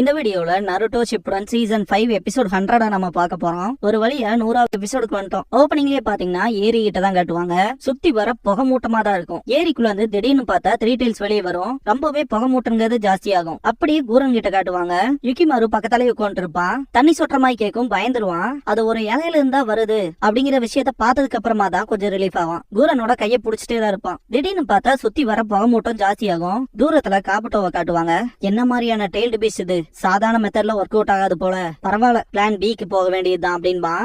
இந்த வீடியோல Naruto Shippuden season 5 episode 100 நம்ம பார்க்க போறோம். ஒரு வழியா 100வது எபிசோடுக்கு வந்துட்டோம். ஓப்பனிங்லயே பாத்தீங்கன்னா ஏரி கிட்ட தான் காட்டுவாங்க. சுத்தி வர புகை மூட்டமா தான் இருக்கும். ஏரிக்குள்ள இருந்து திடீர்னு பார்த்தா 3 டைல்ஸ் வெளியே வரும். ரொம்பவே புகை மூட்டங்கிறது ஜாஸ்தி ஆகும். அப்படியே கூரன் கிட்ட காட்டுவாங்க. யுகிமாரு பக்கத்தாலே உட்காந்து இருப்பான். தண்ணி சொட்டுற மாதிரி கேட்கும், பயந்துருவான். அது ஒரு இலையில இருந்தா வருது அப்படிங்கிற விஷயத்த பார்த்ததுக்கு அப்புறமா தான் கொஞ்சம் ரிலீஃப் ஆகும். கூரனோட கையை புடிச்சிட்டே தான் இருப்பான். திடீர்னு பார்த்தா சுத்தி வர புகை மூட்டம் ஜாஸ்தி ஆகும். தூரத்துல காபட்டோவை காட்டுவாங்க. என்ன மாதிரியான டெய்ல்டு பீஸ் இது, சாதாரண மெத்தட்ல ஒர்க் அவுட் ஆகாது போல, பரவாயில்ல பிளான் பிக்கு போக வேண்டியதுதான் அப்படின்பா.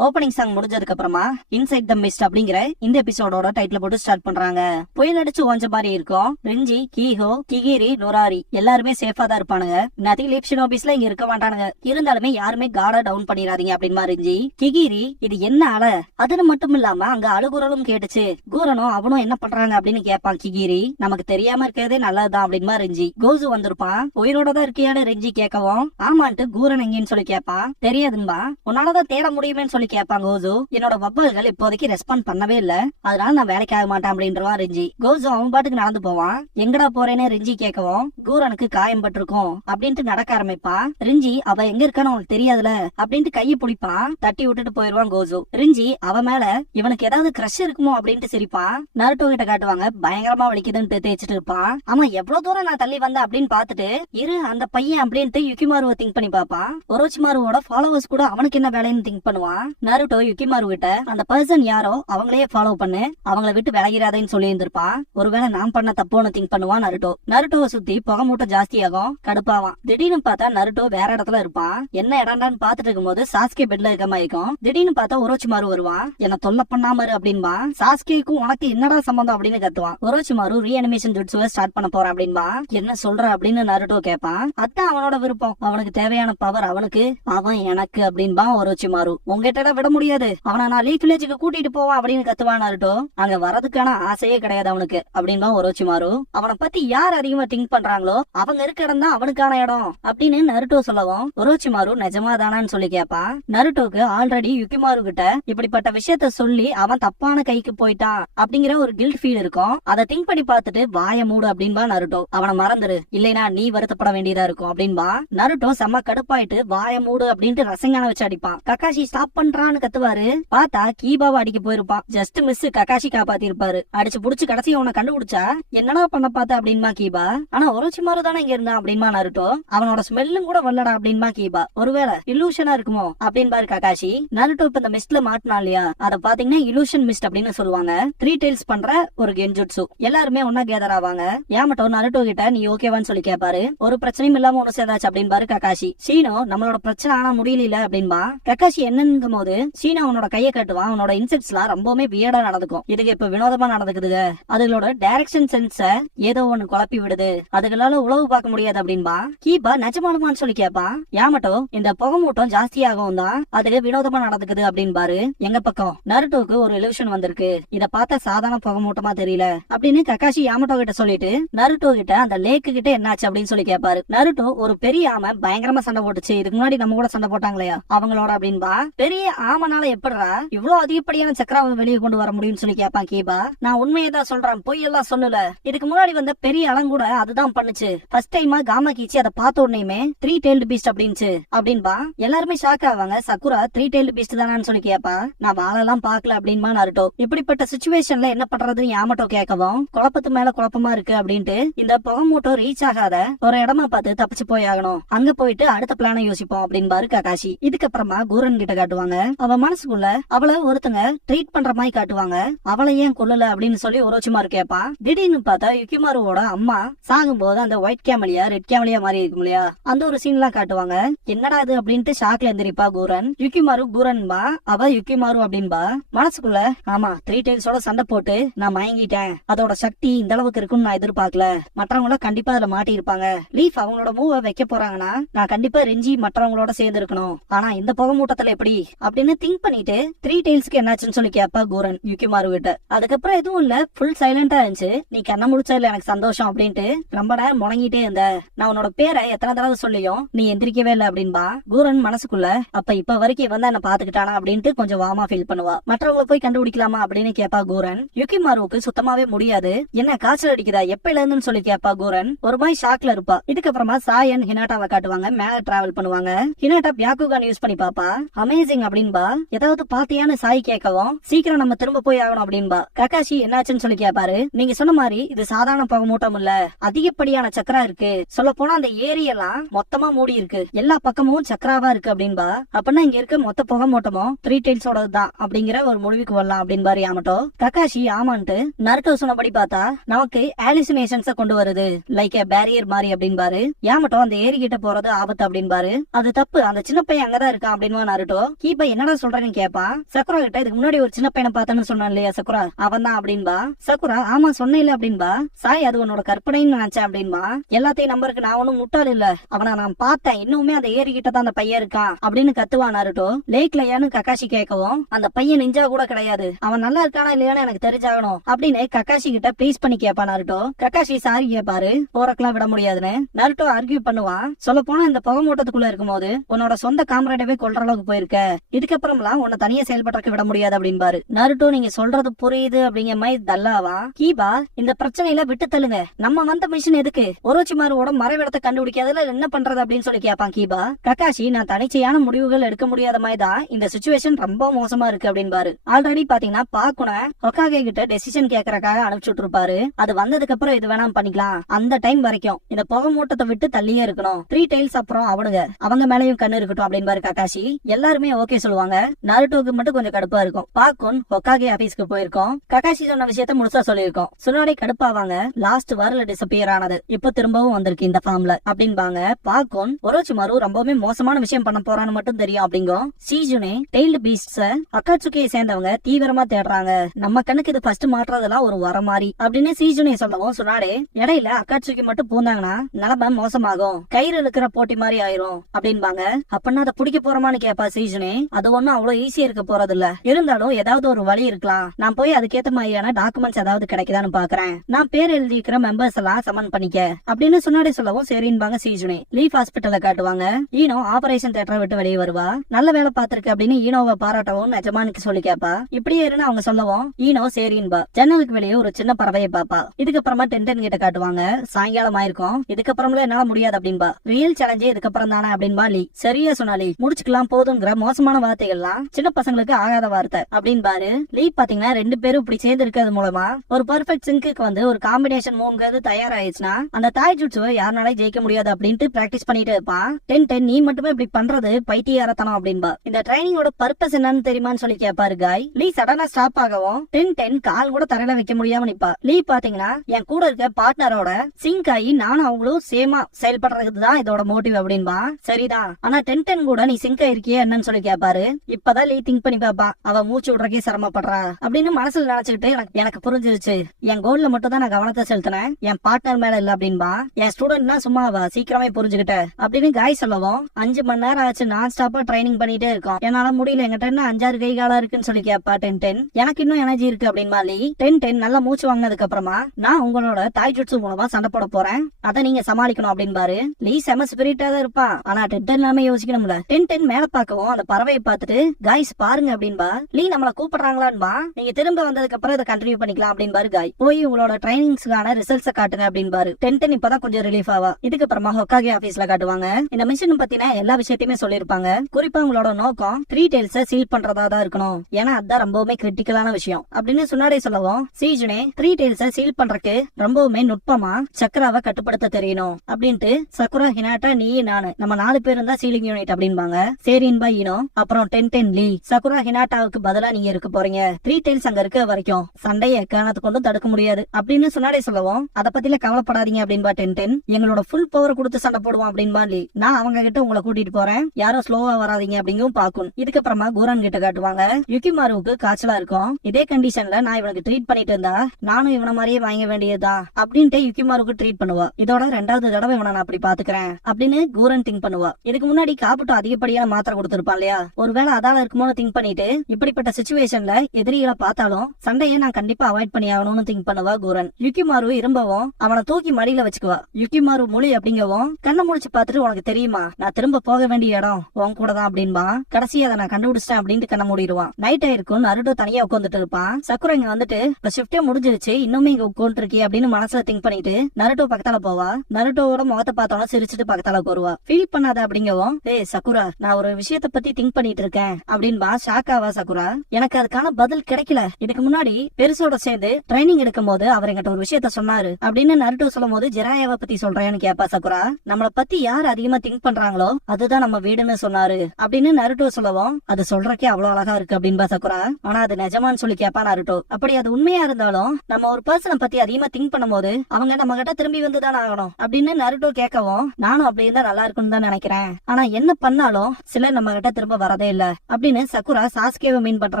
ஓப்பனிங் சாங் முடிஞ்சதுக்கு அப்புறமா இன்சைட் த மிஸ்ட் அப்படிங்கிற இந்த எபிசோடோட டைட்டில் போட்டு ஸ்டார்ட் பண்றாங்க. புயல் அடிச்சு ஓஞ்ச மாதிரி இருக்கும். ரெஞ்சி, கீஹோ, கிகிரி, நொராரி எல்லாருமே சேஃபா தான் இருப்பானுங்க. நதிங் லீப்ஷன் ஆபீஸ்ல இங்க இருக்க மாட்டானுங்க. இருந்தாலுமே யாருமே கார்டை டவுன் பண்ணிடாதீங்க அப்படின்னு ரெஞ்சி. கிகிரி, இது என்ன அலை, அதுன்னு மட்டும் இல்லாம அங்க அழுகுறலும் கேட்டுச்சு. கூரனும் அவனும் என்ன பண்றாங்க அப்படின்னு கேட்பான். கிகிரி, நமக்கு தெரியாம இருக்கிறதே நல்லதுதான் அப்படின்னு ரெஞ்சி. கோசு வந்திருப்பான். உயிரோட தான் இருக்கியான்னு ரெஞ்சி கேட்கவும், ஆமான்ட்டு கூரன் எங்கன்னு சொல்லி கேட்பான். தெரியாதுன்பா, உன்னாலதான் தேட முடியுமேன்னு சொல்லி கேட்பாங்க. கோசு, என்னோட வப்பல்கள் இப்போதைக்கு ரெஸ்பாண்ட் பண்ணவே இல்ல, அதனால நான் வேலைக்கு ஆக மாட்டேன் அப்படின்றவான் ரெஞ்சி. கோசு அவன் பாட்டுக்கு நடந்து போவான். எங்கடா போறேன்னு ரெஞ்சி கேட்கவும், கூரனுக்கு காயம் பட்டிருக்கும் அப்படின்ட்டு நடக்க ஆரம்பிப்பான். ரெஞ்சி, அவ எங்க இருக்கான்னு உனக்கு தெரியாதுல அப்படின்ட்டு கையை பிடிப்பான். தட்டி விட்டுட்டு போயிருவான் கோசு. ரெஞ்சி அவ மேல இவனுக்கு ஏதாவது கிரஷ் இருக்குமோ அப்படின்ட்டு சிரிப்பான். நருட்டோ கிட்ட காட்டுவாங்க. பயங்கரமா வலிக்குதுன்னு தேய்ச்சிட்டு இருப்பான். ஆமா, எவ்வளவு தூரம் நான் தள்ளி வந்தேன் அப்படின்னு பாத்துட்டு இரு அந்த பையன் அப்படின்ட்டு யுகிமாருவை திங்க் பண்ணி பாப்பான். ஒரோச்சிமாருவோட ஃபாலோவர்ஸ் கூட அவனுக்கு என்ன வேலைன்னு திங்க் பண்ணுவான். நருட்டோ யுகிமாரு கிட்ட அந்த பர்சன் யாரோ அவங்களையே ஃபாலோ பண்ணு, அவங்களை விட்டு விலகிறாதேன்னு சொல்லி இருந்திருப்பான். ஒருவேளை நான் பண்ண தப்போன்னு திங்க் பண்ணுவான் நருட்டோ. நருட்டோவை சுத்தி புகை மூட்டம் ஜாஸ்தியாகும். கடுப்பாவான். திடீர்னு பார்த்தா நருட்டோ வேற இடத்துல இருப்பான். என்ன இடம்டான்னு பாத்துட்டு இருக்கும்போது சாஸ்கே பெட்ல இருக்க மாதிரி இருக்கும். திடீர்னு பார்த்தா ஒரோச்சிமாரு வருவான். என்ன தொல்லை பண்ணாம அப்படின்பா. சாஸ்கேக்கும் உனக்கு என்னடா சம்பந்தம் அப்படின்னு கத்துவான். ஒரோச்சிமாரு ரீஅனிமேஷன் ஜுட்சுவை ஸ்டார்ட் பண்ண போறான் அப்படின்பா. என்ன சொல்ற அப்படின்னு நருட்டோ கேட்பான். அதான் அவனோட விருப்பம், அவனுக்கு தேவையான பவர் அவனுக்கு, அவன் எனக்கு அப்படின்பா ஒரோச்சிமாரு. உங்ககிட்ட விட முடியாது, அவனை நான் லீஃப் வில்லேஜுக்கு கூட்டிட்டு போவான் அப்படின்னு கத்துவான் நருட்டோ. அங்க வரதுக்கான ஆசையே கிடையாது அவனுக்கு அப்படின்பா ஒரோச்சிமாரு. அவனை பத்தி யார் அதிகமா திங்க் பண்றாங்களோ அவங்க இருக்க இடம் தான் அவனுக்கான இடம் அப்படின்னு நருட்டோ சொல்லவும், ஒரோச்சிமாரு நிஜமா தானான்னு சொல்லி கேட்பான். நருட்டோக்கு ஆல்ரெடி யுகிமாரு கிட்ட இப்படிப்பட்ட விஷயத்த சொல்லி அவன் தப்பான கைக்கு போயிட்டான் அப்படிங்கிற ஒரு கில்ட் ஃபீல் இருக்கும். அதை திங்க் பண்ணி பார்த்துட்டு வாய மூடு அப்படின்பா நருட்டோ. அவனை மறந்துரு, இல்லைனா நீ வருத்தப்பட வேண்டியதா இருக்கும் அப்படின்பா. நருட்டோ செம்ம கடுப்பாயிட்டு வாய மூடு அப்படின்ட்டு ரசங்கான வச்சு அடிப்பான். கக்காஷி ஸ்டாப் பண்றான்னு கத்துவாரு. பார்த்தா கீபாவை அடிக்க போயிருப்பான். ஜஸ்ட் மிஸ், கக்காஷி காப்பாத்தி இருப்பாரு. அடிச்சு புடிச்சு கடைசி அவனை கண்டுபிடிச்சா என்னடா பண்ண பார்த்த அப்படின்மா கீபா. ஆனா ஒரோச்சிமாரு தானே இங்க இருந்தான் அப்படின்மா நருட்டோ. அவனோட ஸ்மெல்லும் கூட வரலடா அப்படின்மா கீபா. ஒருவேளை இல்லூஷனா இருக்குமோ அப்படின்பாரு கக்காஷி. நருட்டோ இப்ப இந்த மிஸ்ட்ல மாட்டினா இல்லையா, அத பாத்தீங்கன்னா இல்லூஷன் மிஸ்ட் அப்படின்னு சொல்லுவாங்க. 3 டைல்ஸ் பண்ற ஒரு கென்ஜுட்சு. எல்லாருமே ஒன்னா கேதர் ஆவாங்க. யாமட்டோ நருட்டோ கிட்ட நீ ஓகேவான்னு சொல்லி கேட்பாரு. ஒரு பிரச்சனையும் இல்லாம ஒண்ணு சேர்ந்தாச்சு அப்படின்பாரு கக்காஷி. சீனோ, நம்மளோட பிரச்சனை ஆனா முடியல அப்படின்பா. கக்காஷி என்னங்கும் போது சீனா அவனோட கையை கட்டுவான். அவனோட இன்செக்ட்ஸ்லாம் ரொம்பவே வியர்டா நடந்துக்கும். இதுக்கு இப்ப வினோதமா நடந்துக்குதுங்க. அதுகளோட டைரக்ஷன் சென்ஸ ஏதோ ஒண்ணு குழப்பி விடுது, அதுகளால உளவு பார்க்க முடியாது அப்படின்பா. கீபா நிஜமானுமான்னு சொல்லி கேட்பான். யாமட்டோ, இந்த புகை மூட்டம் ஜாஸ்தியாகவும் தான் அதுக்கு வினோதமா நடந்துக்குது அப்படின்பாரு. எங்க பக்கம் நருட்டோக்கு ஒரு இல்யூஷன் வந்திருக்கு, இத பார்த்தா சாதாரண புகை மூட்டமா தெரியல அப்படின்னு கக்காஷி யாமட்டோ கிட்ட சொல்லிட்டு நருட்டோ கிட்ட அந்த லேக்கு கிட்ட என்னாச்சு அப்படின்னு சொல்லி கேட்பாரு. நருட்டோ, ஒரு பெரிய ஆமை பயங்கரமா சண்டை போட்டுச்சு, இதுக்கு முன்னாடி நம்ம கூட சண்டை போட்டாங்களே அவங்களோட அப்படின்பா. பெரிய ஆமனால எப்படிடா இவ்வளவு அதிகப்படியான சக்கராவை வெளியே கொண்டு வர முடியும்னு சொல்லி கேட்பான் கீபா. நான் உண்மையை தான் சொல்றேன், பொய் எல்லாம் சொல்லல. இதுக்கு முன்னாடி வந்த பெரிய அலங்கூட அதுதான் பண்ணுச்சு. ஃபர்ஸ்ட் டைமா காமா கீச்சி அதை பார்த்த உடனேயுமே 3 டைல்டு பீஸ்ட் அப்படின்ச்சு அப்படின்பா. எல்லாருமே ஷாக் ஆவாங்க. சக்குரா 3 டைல்டு பீஸ்ட் தானான்னு சொல்லி கேட்பா. நான் வாழலாம் பாக்கல அப்படின்பா நருட்டோ. இப்படிப்பட்ட சிச்சுவேஷன்ல என்ன பண்றது யாமட்டோ கேட்கவும், குழப்பத்து மேல குழப்பமா இருக்கு அப்படின்ட்டு இந்த புகை மூட்டம் ரீச் ஆகாத ஒரு இடமா பார்த்து தப்பிச்சு போய் ஆகணும், அங்க போயிட்டு அடுத்த பிளான யோசிப்போம் அப்படின்பாரு கக்காஷி. இதுக்கப்புறமா கூரன் கிட்ட காட்டுவாங்க. அவ மனசுக்குள்ள அவளை ஒருத்தங்க ட்ரீட் பண்ற மாதிரி காட்டுவாங்க. அவளை ஏன் கொல்லல அப்படின்னு சொல்லி ஒரோச்சிமாரு கேட்பான். திடீர்னு பார்த்தா யுகிமாருவோட அம்மா சாகும் போது அந்த ஒயிட் கேமலியா ரெட் கேமலியா மாதிரி இருக்கும் இல்லையா, அந்த ஒரு சீன் எல்லாம் காட்டுவாங்க. என்னடா இது அப்படின்ட்டு ஷாக்ல எந்திரிப்பா கூரன். யுகிமாரு கூரன்பா, அவ யுகிமாரு அப்படின்பா. மனசுக்குள்ள, ஆமா 3 டைல்ஸோட சண்டை போட்டு நான் மயங்கிட்டேன், அதோட சக்தி இந்த அளவுக்கு இருக்குன்னு நான் எதிர்பார்க்கல, மற்றவங்கள கண்டிப்பா அதுல மாட்டி இருப்பாங்க. லீஃப் அவங்களோட மூவ வைக்க போறாங்கன்னா நான் கண்டிப்பா ரெஞ்சி மற்றவங்களோட சேர்ந்து இருக்கணும், ஆனா இந்த புகை மூட்டத்துல எப்படி அப்படின்னு திங்க் பண்ணிட்டு 3 டெய்ல்ஸ்க்கு என்னாச்சுன்னு சொல்லி கேப்பா கூரன் யுகிமாரு கிட்ட. அதுக்கப்புறம் எதுவும் இல்ல, ஃபுல் சைலண்டா இருந்துச்சு. நீ கண்ண முடிச்சதுல எனக்கு சந்தோஷம் அப்படின்ட்டு ரொம்ப நேரம் முணங்கிட்டே இருந்த. நான் உன்னோட பேரை எத்தனை தடவை சொல்லியும் நீ எந்திரிக்கவே இல்ல அப்படின்பா. கூரன் மனசுக்குள்ள அப்ப இப்ப வரைக்கும் இவன் தான் என்ன பாத்துக்கிட்டானா அப்படின்ட்டு கொஞ்சம் வாமா ஃபீல் பண்ணுவா. மற்றவங்களை போய் கண்டுபிடிக்கலாமா அப்படின்னு கேப்பா கூரன். யுகிமாருவுக்கு சுத்தமாவே முடியாது. என்ன காய்ச்சல் அடிக்குதா எப்பல இருந்துன்னு சொல்லி கேப்பா கூரன். ஒரு மாதிரி ஷாக்ல இருப்பா. இதுக்கப்புறமா சாயன் ஹினாட்டாவை காட்டுவாங்க. மேல டிராவல் பண்ணுவாங்க. ஹினாட்டா பியாக்குகான் யூஸ் பண்ணி பாப்பா. அமேசிங் அப்படின்பா. ஏதாவது பாத்தியான்னு சாய் கேட்கவும் சீக்கிரம் நம்ம திரும்ப போய் ஆகணும் அப்படின்பா. ககாஷி என்னாச்சுன்னு சொல்லி கேப்பாரு. நீங்க சொன்ன மாதிரி இது சாதாரண புகை மூட்டம் இல்ல, அதிகப்படியான சக்கரா இருக்கு. சொல்ல போனா அந்த ஏரியெல்லாம் மொத்தமா மூடி இருக்கு, எல்லா பக்கமும் சக்கராவா இருக்கு அப்படின்பா. அப்படின்னா இங்க இருக்க மொத்த புகை மூட்டமும் 3 டெய்ல்ஸோட தான் அப்படிங்கிற ஒரு முடிவுக்கு வரலாம் அப்படின்பாரு யாமட்டோ. ககாஷி ஆமான்ட்டு நருட்டோ சொன்னபடி பார்த்தா நமக்கு ஹாலுசினேஷன்ஸ கொண்டு வருது, லைக் ஏ பேரியர் மாதிரி அப்படின்பாரு. யாமட்டோ அந்த ஏரி கிட்ட போறது ஆபத்து அப்படின்பாரு. அது தப்பு, அந்த சின்ன பையன் அங்கதான் இருக்கான் அப்படின்வா நருட்டோ. கீபா என்னடா சொல்றேன்னு கேப்பான். சக்குரா கிட்ட இதுக்கு முன்னாடி ஒரு சின்ன பையனை பார்த்தேன்னு சொன்னான் இல்லையா சக்குரா, அவன் தான் அப்படின்பா. சக்குரா ஆமா சொன்னேன் அப்படின்பா. சாய் அது உன்னோட கற்பனைன்னு நினைச்சேன் அப்படின்பா. எல்லாத்தையும் நம்பருக்கு நான் ஒண்ணும் முட்டாள் இல்ல, அவனை நான் பார்த்தேன், இன்னுமே அந்த ஏரி கிட்ட தான் அந்த பையன் இருக்கான் அப்படின்னு கத்துவான் நருட்டோ. லேக்லயான்னு ககாஷி கேட்கவும் அந்த பையன் நிஞ்சா கூட கிடையாது, அவன் நல்லா இருக்கானா இல்லையான்னு எனக்கு தெரிஞ்சாகணும் அப்படின்னு ககாஷி கிட்ட ப்ளீஸ் பண்ணி கேட்பான் நருட்டோ. ககாஷி சாரி கேப்பாரு, போறக்கெல்லாம் விட முடியாதுன்னு. நருட்டோ ஆர்கியூ பண்ணுவான். சொல்ல போனா இந்த புகை மூட்டத்துக்குள்ள இருக்கும்போது உன்னோட சொந்த காமரேடவே கொல்ற அளவுக்கு போயிருக்க, இதுக்கப்புறம்லாம் உன்னை தனியா செயல்படுறதுக்கு விட முடியாது அப்படின்பாரு. நருட்டோ நீங்க சொல்றது புரியுது அப்படிங்கிற மாதிரி தல்லாவா. கீபா இந்த பிரச்சனையில விட்டு தள்ளுங்க, நம்ம வந்த மிஷன் எதுக்கு, ஒரோச்சிமாரோட மறைவிடத்தை கண்டுபிடிக்காதல என்ன பண்றது அப்படின்னு சொல்லி கேட்பான் கீபா. ககாஷி நான் தனிச்சையான முடிவுகள் எடுக்க முடியாத மாதிரி தான் இந்த சிச்சுவேஷன் ரொம்ப மோசமா இருக்கு அப்படின்பாரு. ஆல்ரெடி பாத்தீங்கன்னா பாக்குன ஹொகாகே கிட்ட டெசிஷன் கேட்கறதுக்காக அனுப்பிச்சுட்டு இருப்பாரு. அது வந்ததுக்கு அப்புறம் இது வேணாம் பண்ணிக்கலாம், அந்த டைம் வரைக்கும் இந்த புகை மூட்டத்தை விட்டு தள்ளியே இருக்கணும். 3 டெய்ல்ஸ் அப்புறம் அவனுங்க அவங்க மேலயும் கண்ணு இருக்கட்டும் அப்படின்பாரு ககாஷி. எல்லாருமே ஓகே சொல்லுவாங்க. நருட்டோக்கு மட்டும் கொஞ்சம் கடுப்பா இருக்கும். பாக்குன் ஹொகாகே ஆபீஸ்க்கு போயிருக்கோம். ககாஷி சொன்ன விஷயத்த முழுசா சொல்லிருக்கோம். சுனாடே கடுப்பாவாங்க. லாஸ்ட் வாரல டிசப்பியர் ஆனது இப்ப திரும்பவும் வந்திருக்கு இந்த ஃபார்ம்ல அப்படின்பாங்க. பாக்குன் ஒரோச்சிமாரு ரொம்பவே மோசமான விஷயம் பண்ண போறான்னு மட்டும் தெரியும் அப்படிங்கும். சீஜுனே டெய்ல்டு பீஸ்ட்ஸ அக்காட்சுகியை சேர்ந்தவங்க தீவிரமா தேடுறாங்க, நம்ம கண்ணுக்கு இது ஃபர்ஸ்ட் மாற்றதெல்லாம் ஒரு வர மாதிரி அப்படின்னு சீஜுனே சொல்லவும் சுனாடே இடையில அக்காட்சுகி மட்டும் பூந்தாங்கன்னா நிலைமை மோசமாகும், கயிறு இழுக்கிற போட்டி மாதிரி ஆயிரும் அப்படின்பாங்க. அப்படின்னா அதை பிடிக்க போறோமான்னு கேப்பா சீஜுனே. அது ஒண்ணும் அவ்வளவு ஈஸியா இருக்க போறது இல்ல, இருந்தாலும் ஏதாவது ஒரு வழி இருக்கலாம், நான் போய் அதுக்கேத்த மாதிரியான டாக்குமெண்ட்ஸ் ஏதாவது கிடைக்குதான்னு பாக்குறேன், நான் பேர் எழுதி இருக்கிற மெம்பர்ஸ் எல்லாம் சமன் பண்ணிக்க அப்படின்னு சுனாடே சொல்லவும் சரின்பாங்க சீஜுனே. லீஃப் ஹாஸ்பிட்டல காட்டுவாங்க. ஈனோ ஆபரேஷன் தியேட்டரை விட்டு வெளியே வருவா. நல்ல வேலை பாத்திருக்கு அப்படின்னு ஈனோவை பாராட்டவும் நிஜமானுக்கு சொல்லி கேப்பா. இப்படியே இருந்து அவங்க சொல்லவும் ஈனோ சரின்பா. ஜன்னலுக்கு வெளியே ஒரு சின்ன பறவையை பாப்பா. இதுக்கப்புறமா டென்டன் கிட்ட காட்டுவாங்க. சாயங்காலம் ஆயிருக்கும், இதுக்கப்புறம்ல என்னால முடியாது அப்படின்பா. ரியல் சேலஞ்சே இதுக்கப்புறம் தானே அப்படின்பா லீ. சரியா சொன்னாலி முடிச்சுக்கலாம் போதுங்கிற மோசமான வார்த்தைகள்லாம் சின்ன பசங்களுக்கு ஆகாத வார்த்தை அப்படின்பாரு. லீ பாத்தீங்கன்னா 2 பேரும் இப்படி சேர்ந்து இருக்கிறது மூலமா ஒரு பர்ஃபெக்ட் சிங்க்கு வந்து ஒரு காம்பினேஷன் மூவ்ங்கிறது தயாராயிடுச்சுன்னா அந்த தாய் ஜுட்சுவை யாருனாலே ஜெயிக்க முடியாது அப்படின்ட்டு பிராக்டிஸ் பண்ணிட்டு இருப்பான். 10 நீ மட்டுமே இப்படி பண்றது பைத்தியாரத்தனம் அப்படின்பா. இந்த ட்ரைனிங்கோட பர்பஸ் என்னன்னு தெரியுமான்னு சொல்லி கேப்பாரு காய். லீ சடனா ஸ்டாப் ஆகவும் 10 கால் கூட தரையில வைக்க முடியாம நிப்பா. லீ பாத்தீங்கன்னா என் கூட இருக்க பார்ட்னரோட சிங்க் ஆகி நானும் அவங்களும் சேமா செயல்படுறதுக்கு தான் இதோட மோட்டிவ் அப்படின்பா. சரிதான், ஆனா 10 கூட நீ சிங்க் ஆயிருக்கியே என்னன்னு சொல்லி கேப்பாரு. இப்பதான் லீ திங்க் பண்ணி பாப்பா, அவ மூச்சு விடுறக்கே சிரமப்படுறா அப்படின்னு மனசுல நினைச்சுக்கிட்டு எனக்கு புரிஞ்சிருச்சு, என் கோல்ல மட்டும் தான் நான் கவனத்தை செலுத்தினேன், என் பார்ட்னர் மேல இல்ல அப்படின்பா. என் ஸ்டூடெண்ட்னா சும்மா அவ சீக்கிரமே புரிஞ்சுக்கிட்ட அப்படின்னு காய் சொல்லவும் 5 மணி நேரம் ஆச்சு நான் ஸ்டாப்பா ட்ரைனிங் பண்ணிட்டே இருக்கோம், என்னால முடியல, எங்கிட்ட என்ன 5-6 கை காலா இருக்குன்னு சொல்லி கேப்பா 10. எனக்கு இன்னும் எனர்ஜி இருக்கு அப்படின்பா லீ. 10 நல்லா மூச்சு வாங்கினதுக்கு அப்புறமா நான் உங்களோட தாய் ஜுட்சு மூலமா சண்டை போட போறேன், அதை நீங்க சமாளிக்கணும் அப்படின்பாரு. லீ செம ஸ்பிரிட்டா தான் இருப்பா, ஆனா 10 எல்லாமே யோசிக்கணும்ல. 10 மேல பாக்கவும் அந்த பறவையை பார்த்துட்டு காய்ஸ் பாருங்க அப்படின்பா. லீ நம்மள கூப்பிடுறாங்களான்பா. நீங்க திரும்ப வந்ததுக்கு அப்புறம் இதை கண்டினியூ பண்ணிக்கலாம் அப்படின்பாரு காய். போய் உங்களோட ட்ரைனிங்ஸ்க்கான ரிசல்ட்ஸ் காட்டுங்க அப்படின்பாரு. 10 இப்பதான் கொஞ்சம் ரிலீஃப் ஆவா. இதுக்கப்புறமா ஹொகாகே ஆபீஸ்ல காட்டுவாங்க. இந்த மிஷன் பத்தின எல்லா விஷயத்தையுமே சொல்லிருப்பாங்க. குறிப்பா உங்களோட நோக்கம் 3 டெய்ல்ஸ சீல் பண்றதா தான் இருக்கணும், ஏன்னா அதான் ரொம்பவுமே கிரிட்டிக்கலான விஷயம் அப்படின்னு சுனாடே சொல்லவும் சீஜுனே 3 டெய்ல்ஸ சீல் பண்றதுக்கு ரொம்பவுமே நுட்பமா சக்கராவை கட்டுப்படுத்த தெரியணும் அப்படின்ட்டு சக்குரா ஹினாட்டா நீ நானு நம்ம 4 பேரும் தான் சீலிங் யூனிட் அப்படின்பாங்க. சரின்பா ஈனோ. அப்புறம் 10 லீ சக்குரா ஹினாட்டாவுக்கு பதிலா நீங்க இருக்க போறீங்க, 3 டெய்ல்ஸ் அங்க இருக்க வரைக்கும் சண்டையை காரணத்து கொண்டு தடுக்க முடியாது அப்படின்னு சுனாடே சொல்லவும் அத பத்தில கவலைப்படாதீங்க அப்படின்பா 10. எங்களோட ஃபுல் பவர் கொடுத்து சண்டை போடுவோம் அப்படின்பா லீ. நான் அவங்க கிட்ட உங்களை கூட்டிட்டு போறேன், யாரும் ஸ்லோவா வராதீங்க அப்படிங்கும் பாக்கும். இதுக்கப்புறமா கூரன் கிட்ட காட்டுவாங்க. யுகிமாருவுக்கு காய்ச்சலா இருக்கும், இதே கண்டிஷன்ல நான் இவனுக்கு ட்ரீட் பண்ணிட்டு இருந்தா நானும் இவன மாதிரியே வாங்க வேண்டியதுதான் அப்படின்ட்டு யுகிமாருக்கு ட்ரீட் பண்ணுவா. இதோட 2வது தடவை இவனை நான் அப்படி பாத்துக்கிறேன் அப்படின்னு கூரன் திங்க் பண்ணுவா. இதுக்கு முன்னாடி காப்புட்டு அதிகப்படியான மாத்திரை கொடுத்திருப்பான் இல்லையா, ஒருவேளை அதால இருக்குமோன்னு திங்க் பண்ணிட்டு இப்படிப்பட்ட சிச்சுவேஷன்ல எதிரிகளை பார்த்தாலும் சண்டையை நான் கண்டிப்பா அவாய்ட் பண்ணி ஆகணும்னு திங்க் பண்ணுவா குரன். யுகிமாரு இரும்பவும் அவனை தூக்கி மடியில வச்சுக்குவா. யுகிமாரு மொழி அப்படிங்கவும் கண்ணை முடிச்சு பார்த்துட்டு உனக்கு தெரியுமா நான் திரும்ப போக வேண்டிய இடம் உன் கூட தான் அப்படின்பா. கடைசி அதை நான் கண்டுபிடிச்சிட்டேன் அப்படின்ட்டு கண்ண மூடிடுவான். நைட் ஆயிருக்கும். நருட்டோ தனியா உட்காந்துட்டு இருப்பான். சக்குரா இங்க வந்துட்டு ஷிஃப்டே முடிஞ்சிருச்சு இன்னுமே இங்க உட்காந்து இருக்கே அப்படின்னு மனசுல திங்க் பண்ணிட்டு நருட்டோ பக்கத்தால போவா. நருட்டோவோட முகத்தை பார்த்தோன்னா சிரிச்சுட்டு பக்கத்தால போருவா. ஃபீல் பண்ணாத அப்படிங்கவும் ஏய் சக்குரா நான் ஒரு விஷயத்த பத்தி திங்க் பண்ணிட்டு இருக்கேன் அப்படின்பா. ஷாக்காவா சக்குரா. எனக்கு அதுக்கான பதில் கிடைக்கல. இதுக்கு முன்னாடி பெருசோட சேர்ந்து ட்ரைனிங் எடுக்கும் போது அவர் என்கிட்ட ஒரு விஷயத்த சொன்னாரு அப்படின்னு நருட்டோ சொல்லும் போது ஜெராயாவை பத்தி சொல்றேன்னு கேப்பா சக்குரா. நம்மள பத்தி யார் அதிகமா திங்க் பண்றாங்களோ அதுதான் நம்ம வீடுன்னு சொன்னாரு அப்படின்னு நருட்டோ சொல்லவும் அது சொல்றக்கே அவ்வளவு அழகா இருக்கு அப்படின்பா சக்குரா. ஆனா அது நிஜமான்னு சொல்லி கேப்பா நருட்டோ. அப்படி அது உண்மையா இருந்தாலும் நம்ம ஒரு பர்சனை பத்தி அதிகமா திங்க் பண்ணும் போது அவங்க நம்ம கிட்ட திரும்பி வந்துதான் ஆகணும் அப்படின்னு நருட்டோ கேட்கவும் நானும் அப்படி இருந்தா நல்லா இருக்கும்னு தான் நினைக்கிறேன். ஆனா என்ன பண்ணாலும் சிலர் நம்ம கிட்ட திரும்ப வரதே இல்ல அப்படின்னு சக்குரா சாஸ்கேவை மீன் பண்ற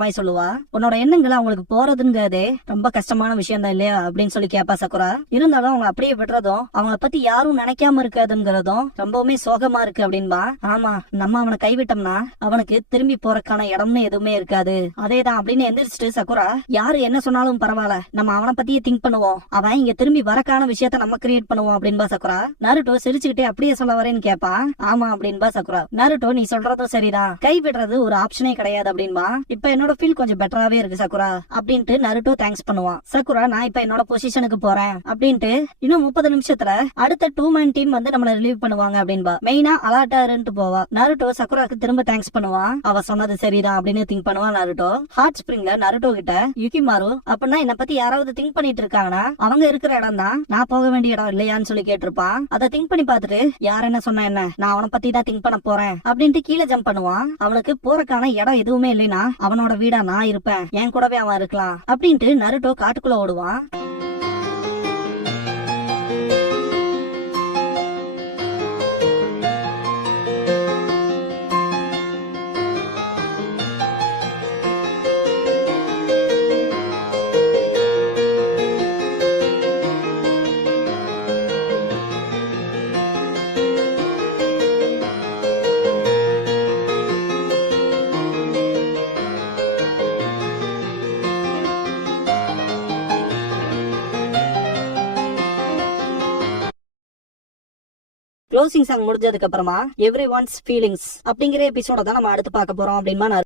மாதிரி சொல்லுவா. உன்னோட எண்ணங்களை அவங்களுக்கு போறதுங்கிறதே ரொம்ப கஷ்டமான விஷயம் தான் இல்லையா அப்படின்னு சொல்லி கேப்பா சக்குரா. இருந்தாலும் அவங்க அப்படியே விடுறதும் அவங்கள பத்தி யாரும் நினைக்காம இருக்கிறதுங்கிறதும் ரொம்பவுமே சோகமா இருக்கு அப்படின்பா. ஆமா நம்ம அவனை கைவிட்டோம்னா அவனுக்கு திரும்பி போறதுக்கான இடம்னு எதுவுமே இருக்காது. அதேதான் அப்படின்னு எந்திரிச்சிட்டு சக்குரா யாரு என்ன சொன்னாலும் பரவாயில்ல நம்ம அவனை பத்தியே திங்க் பண்ணுவோம். அவன் இங்க திரும்பி வரக்கான விஷயத்த நம்ம கிரியேட் பண்ணுவோம் அப்படின்பா சக்குரா. நருட்டோ சிரிச்சுக்கிட்டே அப்படியே சொல்ல வரேன்னு கேப்பா. ஆமா அப்படின்பா சக்குரா. நருட்டோ நீ சொல்றதும் சரிதான் கைவிடுறது ஒரு ஆப்ஷனே கிடையாது அப்படின்பா. இப்ப என்னோட ஃபீல் கொஞ்சம் பெட்டராவே இருக்கு சக்குரா அப்படின்ட்டு நருட்டோ தேங்க்ஸ் பண்ணுவான். சக்குரா நான் இப்ப என்னோட பொசிஷனுக்கு போறேன் அப்படின்ட்டு இன்னும் 30 நிமிஷத்துல அடுத்த 2 மேன் டீம் வந்து நம்மள ரிலீவ் பண்ணுவாங்க அப்படின்பா. மெயினா அலாட்டா இருந்துட்டு போவா. நருட்டோ சக்குராக்கு திரும்ப தேங்க்ஸ் பண்ணுவான். அவ சொன்னது சரிதான் அப்படின்னு திங்க் பண்ணுவான் நருட்டோ. ஹாட் ஸ்பிரிங்ல நருட்டோ கிட்ட யுகிமாரு அப்படின்னா என்ன பத்தி யாராவது திங்க் பண்ணிட்டு இருக்காங்கன்னா அவங்க இருக்கிற இடம் தான் நான் போக வேண்டிய இடம் இல்லையான்னு சொல்லி கேட்டிருப்பான். அதை திங்க் பண்ணி பார்த்துட்டு யார் என்ன சொன்ன என்ன நான் அவனை பத்தி தான் திங்க் பண்ண போறேன் அப்படின்ட்டு கீழே ஜம்ப் பண்ணுவான். அவனுக்கு போறக்கான இடம் எதுவுமே இல்லைன்னா அவனோட வீடா நான் இருப்பேன் என் கூடவே அவன் இருக்கலாம் அப்படின்ட்டு நருட்டோ காட்டுக்குள்ள ஓடுவான். க்ளோசிங் சாங் முடிஞ்சதுக்கு அப்புறமா எவ்ரி ஒன்ஸ் ஃபீலிங்ஸ் அப்படிங்கிற எபிசோட தான் நம்ம அடுத்து பார்க்க போறோம் அப்படின்னா